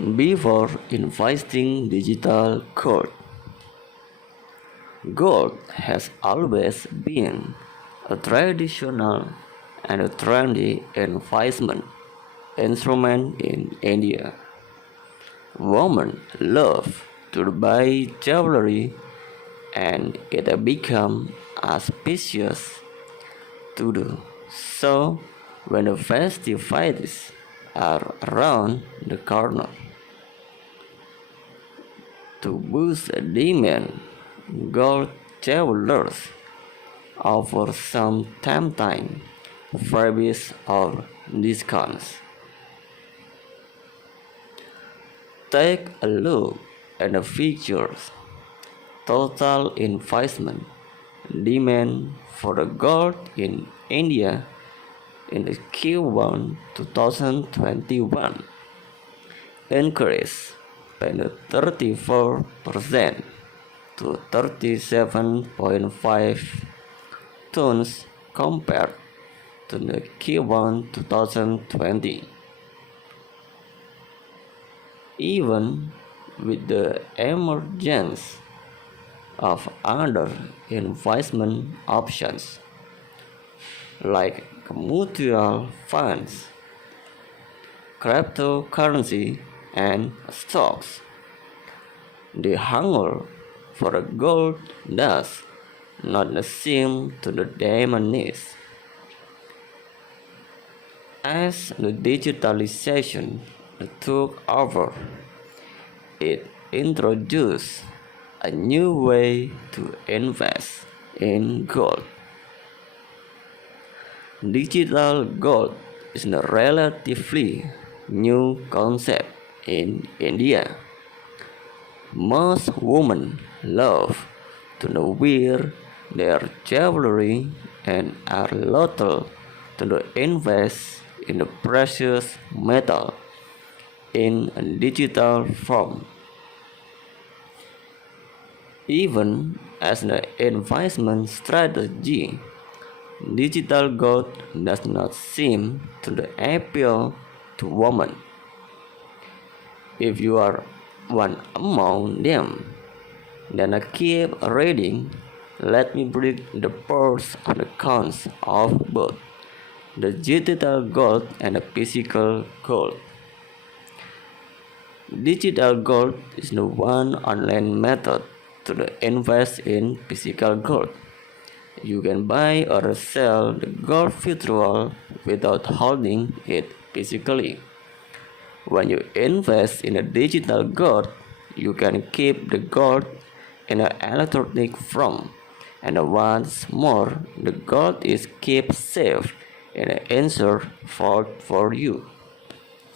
Before investing digital gold has always been a traditional and a trendy investment instrument in India. Women love to buy jewelry and it has become auspicious to do so when the festivities are around the corner. To boost demand, gold jewelers offer some tempting freebies or discounts. Take a look at the features. Total investment demand for the gold in India in the Q1 2021 increased by 34% to 37.5 tons compared to the Q1 2020. Even with the emergence of other investment options like mutual funds, cryptocurrency, and stocks, the hunger for gold does not seem to diminish. As the digitalisation took over, it introduced a new way to invest in gold. Digital gold is a relatively new concept in India. Most women love to wear their jewelry and are loath to invest in the precious metal in a digital form. Even as an investment strategy, digital gold does not seem to appeal to women. If you are one among them, then keep reading. Let me break the pros and cons of both the digital gold and the physical gold. Digital gold is the one online method to invest in physical gold. You can buy or sell the gold virtual without holding it physically. When you invest in a digital gold, you can keep the gold in an electronic form, and once more, the gold is kept safe in an insured vault for you.